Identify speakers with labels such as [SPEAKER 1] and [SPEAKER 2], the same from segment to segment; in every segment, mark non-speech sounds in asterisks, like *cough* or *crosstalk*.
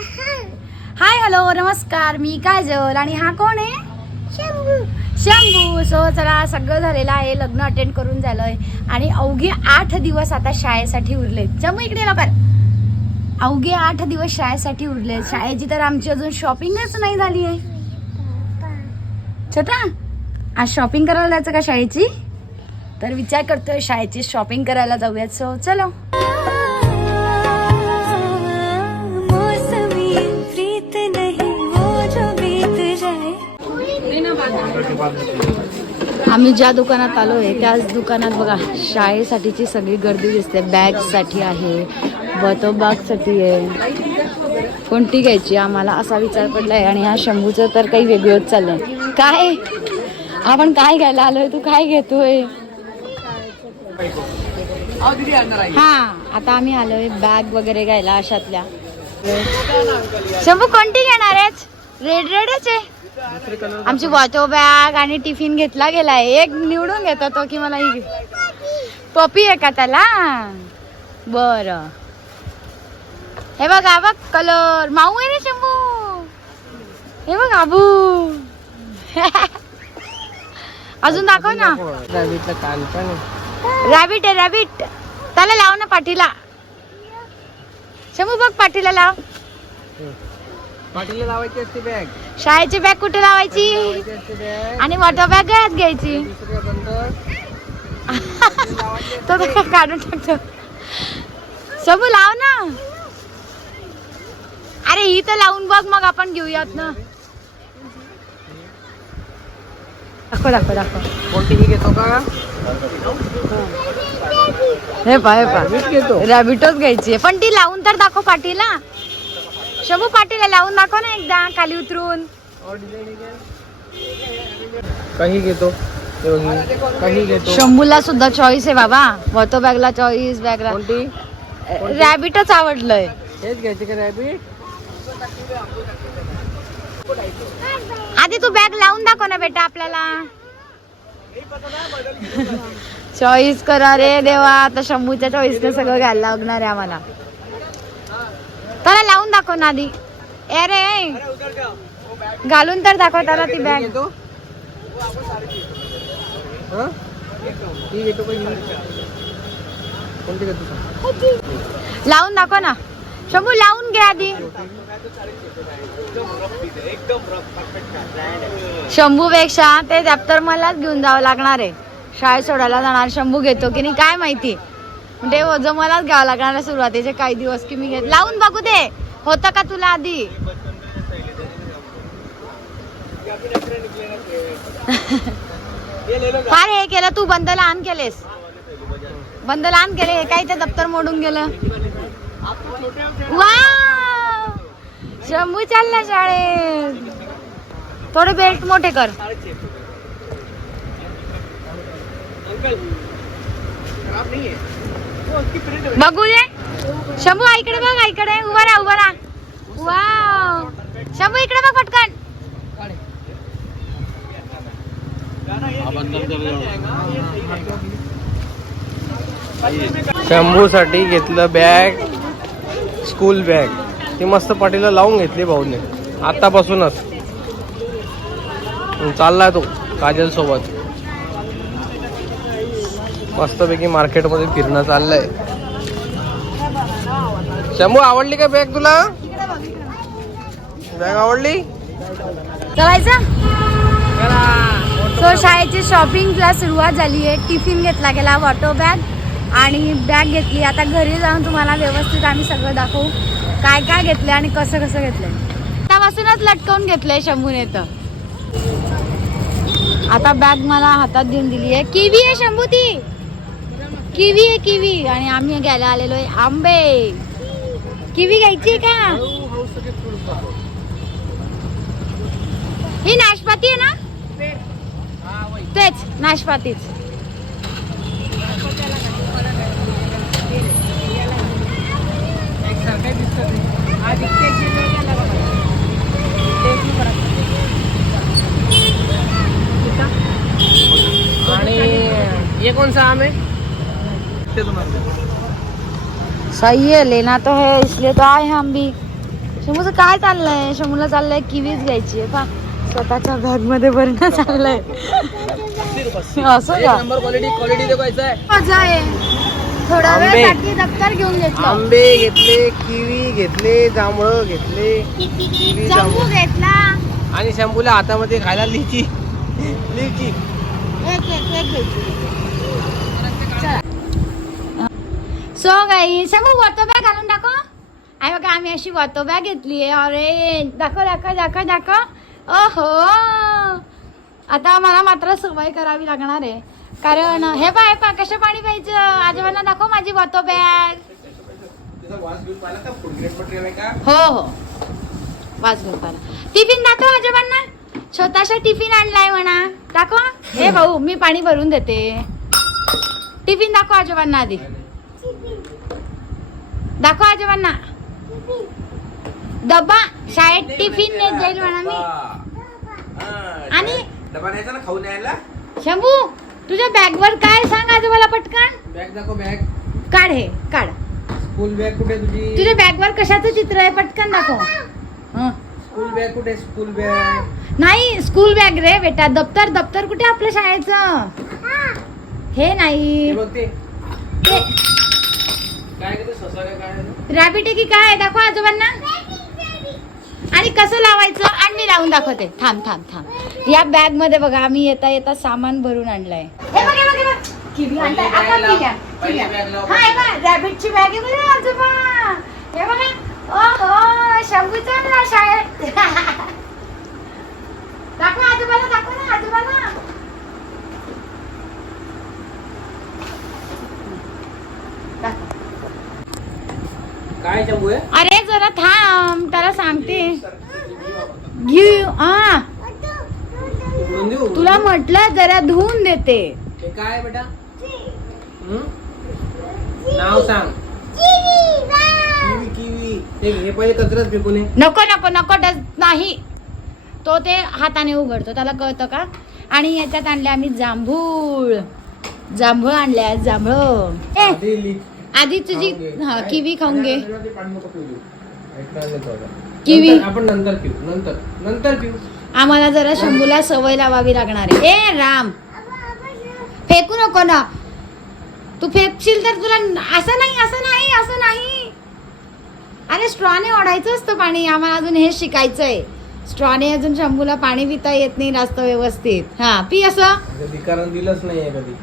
[SPEAKER 1] Hi hello नमस्कार. मी काजल आणि हा कोण आहे? शंभू. सो चला सगळं झालेलं आहे. लग्न अटेंड करून झालंय. आणि अवघे आठ दिवस आता शाळेसाठी उरलेत शंभू इकडे लवकर अवघे आठ दिवस शाळेसाठी उरले शाळेची तर आमची अजून शॉपिंगच नाही झाली आहे. छोटा आज शॉपिंग करायला जायचं का शाळेची? तर विचार करतोय शाळेची शॉपिंग करायला जाऊयात. सो चलो. आम्ही ज्या दुकानात आलो आहे त्याच दुकानात बघा शाळेसाठीची सगळी गर्दी दिसते. बॅगसाठी आहे बतोबागसाठी आहे. कोणती घ्यायची? आम्हाला असा विचार पडलाय आणि ह्या शंभूचं तर काही वेगळंच चाललंय. काय? आपण काय घ्यायला आलोय? तू काय घेतोय? हा आता आम्ही आलोय बॅग वगैरे घ्यायला अशातल्या शंभू कोणती घेणार आहेस? रेड रेडच आहे. आमची वॉचो बॅग आणि टिफिन घेतला गेलाय. एक निवडून घेतो तो की मला ही पपी आहे का त्याला? बर. हे बघ बघ कलर माऊ आहे रे शंभू. हे बघ आबू. अजून दाखव ना. रॅबिट आहे रॅबिट त्याला लाव ना पाठीला. शंभू बघ पाठीला लाव.
[SPEAKER 2] पाटीला लावायची असते बॅग
[SPEAKER 1] शाळेची बॅग कुठे लावायची?
[SPEAKER 2] लावायची असते बॅग
[SPEAKER 1] आणि वॉटर बॅग गळ्यात घ्यायची.
[SPEAKER 2] दुसऱ्या बंद. *laughs*
[SPEAKER 1] तो तर काय काढून टाकतो. सबू लाव ना. अरे ही तर लावून बघ मग आपण घेऊयात ना. दाखव दाखव दाखव.
[SPEAKER 2] कोणती ही घेतो का?
[SPEAKER 1] हे पा हे पा
[SPEAKER 2] घेतो.
[SPEAKER 1] रॅबिटच घ्यायची. पण ती लावून तर दाखव पाटीला शबू पाटीला लावून दाखव ना एकदा खाली उतरून.
[SPEAKER 2] काही घेतो. बघ. काही घेतो.
[SPEAKER 1] शंभूला सुद्धा चॉईस आहे बाबा. वॉटर बॅगला चॉईस बॅगला
[SPEAKER 2] कोणती?
[SPEAKER 1] रॅबिटच आवडलंय.
[SPEAKER 2] हेच घ्यायची का रॅबिट
[SPEAKER 1] आधी तू बॅग लावून दाखव ना बेटा आपल्याला. *laughs* चॉईस करा रे देवा. आता शंभूच्या चॉईसने सगळं घ्यायला लागणार आहे आम्हाला. त्याला लावून दाखव ना आधी ए रे घालून तर दाखव त्याला ती बॅग लावून दाखव ना. शंभू लावून घे आधी. शंभू पेक्षा ते दप्तर मलाच घेऊन जावं लागणार आहे. शाळेत सोडायला जाणार शंभू घेतो की नाही काय माहिती? ते ओझं मलाच घ्यावं लागणार सुरुवातीचे काही दिवस की मी घेत लावून बघू दे. होतं का तुला आधी? *laughs* फार हे केलं तू बंद लहान केलेस. बंद लहान केले हे काय ते दप्तर मोडून गेलं? वाव! शंभू चालला शाळेत. थोडे बेल्ट मोठे कर. बघू दे शंभू इकडे बघ इकडे. उभा राहा उभा राहा. वाव शंभू इकडे बघ पटकन.
[SPEAKER 2] शंभूसाठी घेतलं बॅग स्कूल बॅग ती मस्त पाटीला लावून घेतली भाऊने. आतापासूनच. चाललाय तो काजल सोबत मस्तपैकी मार्केटमध्ये फिरणं चाललंय. शंभू आवडली का बॅग तुला? बॅग आवडली?
[SPEAKER 1] चलायचं सो शाळेची शॉपिंगला सुरुवात झाली आहे. टिफिन घेतला गेला वॉटर बॅग आणि बॅग घेतली. आता घरी जाऊन तुम्हाला व्यवस्थित आम्ही सगळं दाखवू. काय काय घेतलं आणि कसं कसं घेतलंय. त्यापासूनच लटकवून घेतलंय शंभूने तर. आता बॅग मला हातात देऊन दिली आहे किवी आहे शंभू ती? किवी आहे किवी. आणि आम्ही घ्यायला आलेलो आहे आंबे. किवी घ्यायची आहे का? ही नाशपाती आहे ना? तेच नाशपातीच.
[SPEAKER 2] आणि ये कौन सा आम है
[SPEAKER 1] सही है लेना तो है इसलिए तो आए हम भी। शंभूचं काय चाललंय? शंभूला चाललंय किवीच घ्यायची आहे पा स्वतःच्या बॅगमध्ये भरणं चाललंय. असं का?
[SPEAKER 2] नंबर क्वालिटी क्वालिटी देखो आहे.
[SPEAKER 1] मजा आहे. थोडा
[SPEAKER 2] आंबे.
[SPEAKER 1] वेळसाठी दप्तर घेऊन घेतलं.
[SPEAKER 2] आंबे घेतले किवी घेतले जांभळं घेतले किवी
[SPEAKER 1] घेतला.
[SPEAKER 2] आणि शॅम्पूला हातामध्ये खायला लिची. लिची.
[SPEAKER 1] एक एक एक घ्यायची सो गाई सांगू वॉटर बॅग घालून दाखव. आई बघा आम्ही अशी वॉटर बॅग घेतली आहे. अरे दाखव दाखव दाखव दाखव. ओहो. आता मला मात्र सवय करावी लागणार आहे. कारण हे पाय पा कसे पाणी प्यायचं? आजोबांना दाखव माझी वॉटर बॅग हो हो. वास घेऊन पाहिला टिफिन दाखव आजोबांना. छोटासा टिफिन आणलाय म्हणा. दाखव. हे भाऊ मी पाणी भरून देते. टिफिन दाखव आजोबांना आधी. दाखव आजोबांना. डब्बा शाळेत टिफिन नेत जाईल म्हणा मी. आणि
[SPEAKER 2] डबा न्यायचा ना खाऊन यायला?
[SPEAKER 1] शंभू तुझ्या बॅगवर काय सांग आजोबाला पटकन?
[SPEAKER 2] बॅग दाखव बॅग.
[SPEAKER 1] काढ हे काढ.
[SPEAKER 2] स्कूल बॅग कुठे तुझी?
[SPEAKER 1] तुझ्या बॅगवर कशाचं चित्र आहे पटकन दाखव. हं.
[SPEAKER 2] स्कूल बॅग कुठे स्कूल बॅग.
[SPEAKER 1] नाही स्कूल बॅग रे बेटा. दप्तर दप्तर कुठे आपल्या शाळेचं? हे नाही
[SPEAKER 2] बघ ते
[SPEAKER 1] ते
[SPEAKER 2] काय करते ससा काय काय
[SPEAKER 1] रॅबिट आहे? की काय दाखव आजोबांना. आणि कसं लावायचं? आणि मी लावून दाखवते. थांब थांब थांब. या बॅगमध्ये बघा आम्ही येता येता सामान भरून आणलंय. रॅबिटची बॅग आहे बघा आजोबा. हे बघा. शाळेत. *laughs* दाखव आजोबाला दाखव ना आजोबाला दाखव.
[SPEAKER 2] काय शंभू आहे
[SPEAKER 1] अरे जरा थांब त्याला सांगते. घेऊ हा तुला म्हटलं जरा धुवून देते.
[SPEAKER 2] काय बेटा? नाव सांग.
[SPEAKER 1] नको नको नको नाही. तो ते हाताने उघडतो त्याला कळतं का? आणि याच्यात आणले आम्ही जांभूळ. जांभूळ आणले जांभळ.
[SPEAKER 2] आधी
[SPEAKER 1] तुझी. हा? किवी खाऊन घे
[SPEAKER 2] नाही.
[SPEAKER 1] किवी.
[SPEAKER 2] आपण नंतर पिऊ नंतर. नंतर पिऊ.
[SPEAKER 1] आम्हाला जरा शंभूला सवय लावावी लागणार आहे. ए राम. फेकू नको ना. तू फेकशील तर तुला असं नाही असं नाही असं नाही. अरे स्ट्रॉने ओढायचं असतं पाणी. आम्हाला अजून हे शिकायचंय. स्ट्रॉने अजून शंभूला पाणी पिता येत नाही जास्त व्यवस्थित. हा पी असं.
[SPEAKER 2] दिलंच नाहीये कधी.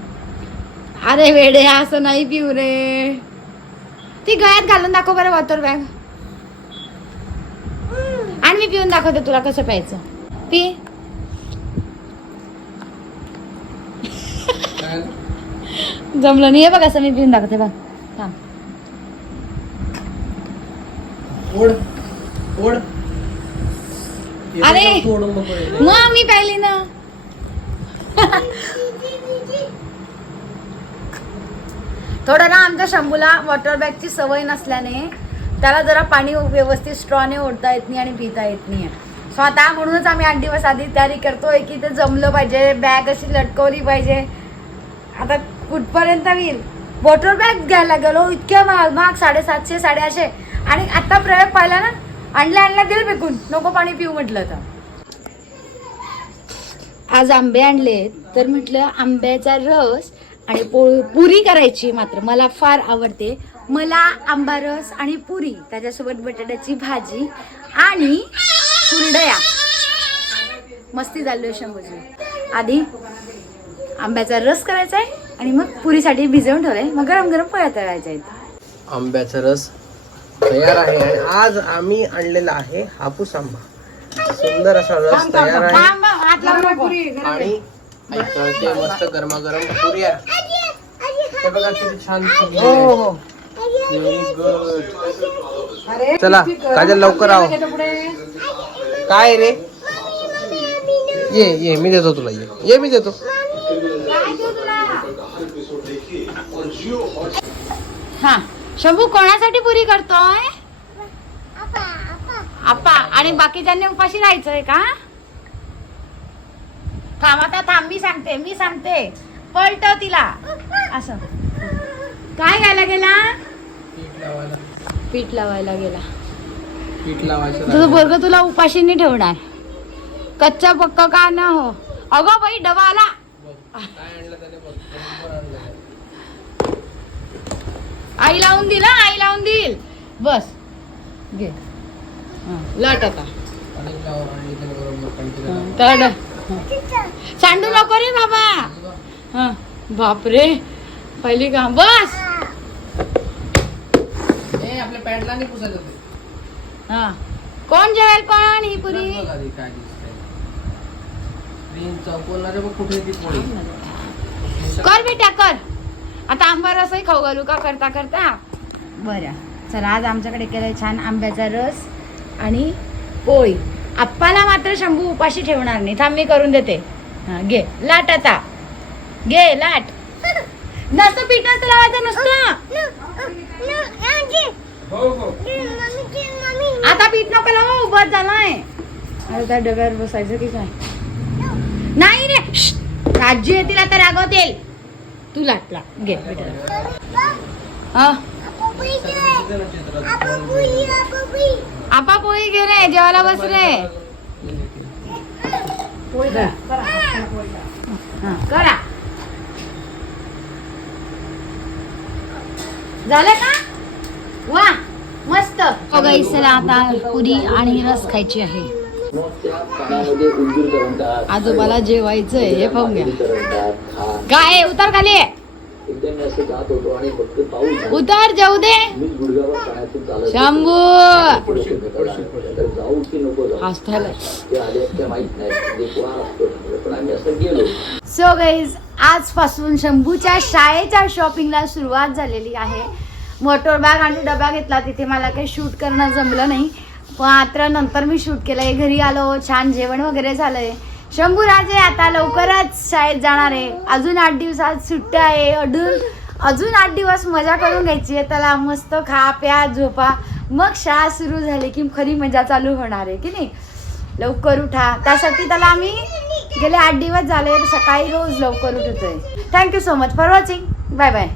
[SPEAKER 1] अरे वेडे असं नाही पिऊ रे. ती गळ्यात घालून दाखव बरं वॉटर बॅग. आणि मी पिऊन दाखवते तुला कसं प्यायचं. पी. जमलं नाही बघ असं मी पिऊन दाखवते बघ. अरे.
[SPEAKER 2] पहिले.
[SPEAKER 1] मग मी प्यायली ना. थोडं ना आमच्या शंभूला वॉटर बॅगची सवय नसल्याने त्याला जरा पाणी व्यवस्थित स्ट्रॉने ओढता येत नाही आणि पिता येत नाही सो आता म्हणूनच आम्ही आठ दिवस आधी तयारी करतोय की ते जमलं पाहिजे बॅग अशी लटकवली पाहिजे. आता कुठपर्यंत येईल? वॉटर बॅग घ्यायला गेलो इतक्या महाग महाग साडेसातशे साडेआठशे. आणि आता प्रयोग पाहिला ना आणल्या आणल्या दिल फेकून. नको पाणी पिऊ म्हटलं तर. आज आंबे आणले तर म्हटलं आंब्याचा रस आणि पुरी करायची मात्र मला फार आवडते. मला आंबा रस आणि पुरी त्याच्यासोबत बटाट्याची भाजी आणि कुरडया. मस्ती झाली शंभूची आधी आंब्याचा रस करायचा आहे आणि मग पुरीसाठी भिजवून ठेवलंय. मग गरम गरम पोळ्या तळायच्या आहेत.
[SPEAKER 2] आंब्याचा रस तयार आहे आणि आज आम्ही आणलेला आहे हापूस आंबा. सुंदर असा रस तयार आहे. आणि मस्त गरमागरम पुऱ्या हे बघा किती छान फुगलेले आहेत. Very good. चला काजल लवकर आव. काय रे? ये ये मी देतो तुला ये. ये मी देतो.
[SPEAKER 1] हा शंभू कोणासाठी पुरी करतोय? आपा आणि बाकीच्यांनी उपाशी राहायचंय का? थांब आता थांब मी सांगते मी सांगते. पलटव तिला. असं. काय घ्यायला गेला?
[SPEAKER 2] पीठ लावायला
[SPEAKER 1] पीठ लावायला गेला.
[SPEAKER 2] पीठ लावायचं
[SPEAKER 1] तुझं पोरग तुला उपाशी नाही ठेवणार. कच्चा पक्क का ना हो. अगं बाई डबा आला. आई लावून दिल आई लावून देईल. बस. घे. हं, लाट आता. त्याला सांडू नको रे बाबा. हं, बापरे. पहिली का? बस.
[SPEAKER 2] ए आपल्या नाही पुसायचं ते.
[SPEAKER 1] हा. कोण जेवेल कोण? ही पुरी.
[SPEAKER 2] बघ आधी काय दिसतंय. ग्रीन चौकोनारे बघ कुठे ती पोळी.
[SPEAKER 1] कर बेटा कर. आता आंबा रसही खाऊ घालू का? करता करता. बरं. चला आज आमच्याकडे केलंय छान आंब्याचा रस आणि पोळी. आप्पाला मात्र शंभू उपाशी ठेवणार नाही. थांब मी करून देते. हा घे. लाट आता. घे लाट. नसतं पीठ नसतं लावायचं नसतं.
[SPEAKER 2] हो हो.
[SPEAKER 1] आता पीठ नको लावा उभाच झालाय. अरे त्या डब्यावर बसायचं की काय? नाही रे. राजी येतील आता रागवतील. तू लाटला घे बेटा हा आपा पोळी घे रे जेवायला बस रे. हा, करा. झालं का? वा मस्त. चला आता पुरी आणि रस खायची आहे. आजोबाला जेवायचंय हे पाहून घ्या. काय? उतार खाली. उतार जाऊ दे. शंभू. सो गाईज आजपासून शंभूच्या शाळेच्या शॉपिंगला सुरुवात झालेली आहे. मोटर बॅग आणि डबा घेतला तिथे मला काही शूट करणं जमलं नाही. मात्र नंतर मी शूट केलंय. घरी आलो छान जेवण वगैरे झालंय. शंभू राजे आता लवकरच शाळेत जाणार आहे. अजून आठ दिवसात सुट्ट्या आहे. अजून अजून आठ दिवस मजा करून घ्यायची आहे. त्याला मस्त खा प्या झोपा. मग शाळा सुरू झाली की खरी मजा चालू होणार आहे की नाही? लवकर उठा. त्यासाठी त्याला आम्ही गेले आठ दिवस झाले सकाळी रोज लवकर उठतोय. Thank you so much for watching bye bye